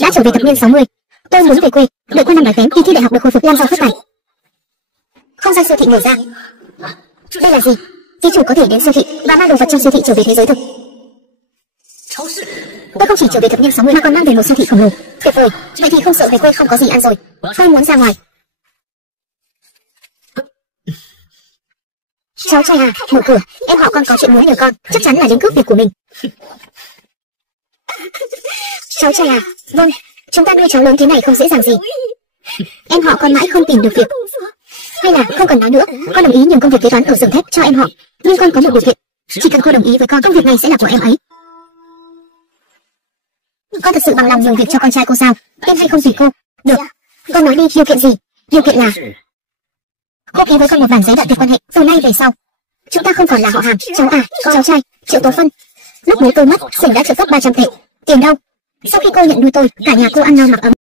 đã trở về thập niên 60. Tôi muốn về quê, đợi qua năm bài kém thì thi đại học được hồi phục lan rau phát tài. Không gian siêu thị mở ra. Đây là gì? Ký chủ có thể đến siêu thị và mang đồ vật trong siêu thị trở về thế giới thực. Tôi không chỉ trở về thập niên 60 mà còn mang về một siêu thị khổng lồ. Tuyệt vời, vậy thì không sợ về quê không có gì ăn rồi. Tôi muốn ra ngoài. Cháu trai à, mở cửa, em họ con có chuyện muốn nhờ con, chắc chắn là đến cướp việc của mình. Cháu trai à, vâng, chúng ta nuôi cháu lớn thế này không dễ dàng gì. Em họ con mãi không tìm được việc. Hay là không cần nói nữa, con đồng ý nhường công việc kế toán ở xưởng thép cho em họ, nhưng con có một điều kiện, chỉ cần cô đồng ý với con, công việc này sẽ là của em ấy. Con thật sự bằng lòng nhường việc cho con trai cô sao? Tin hay không tùy cô. Được, con nói đi, điều kiện gì? Điều kiện là cô ký với con một bản giấy đoạn tuyệt quan hệ, từ nay về sau chúng ta không còn là họ hàng. Cháu à, cháu trai, Triệu Tố Phân. Lúc bố tôi mất, xưởng đã trợ cấp 300 tệ. Tiền đâu? Sau khi cô nhận nuôi tôi, cả nhà cô ăn no mặc ấm.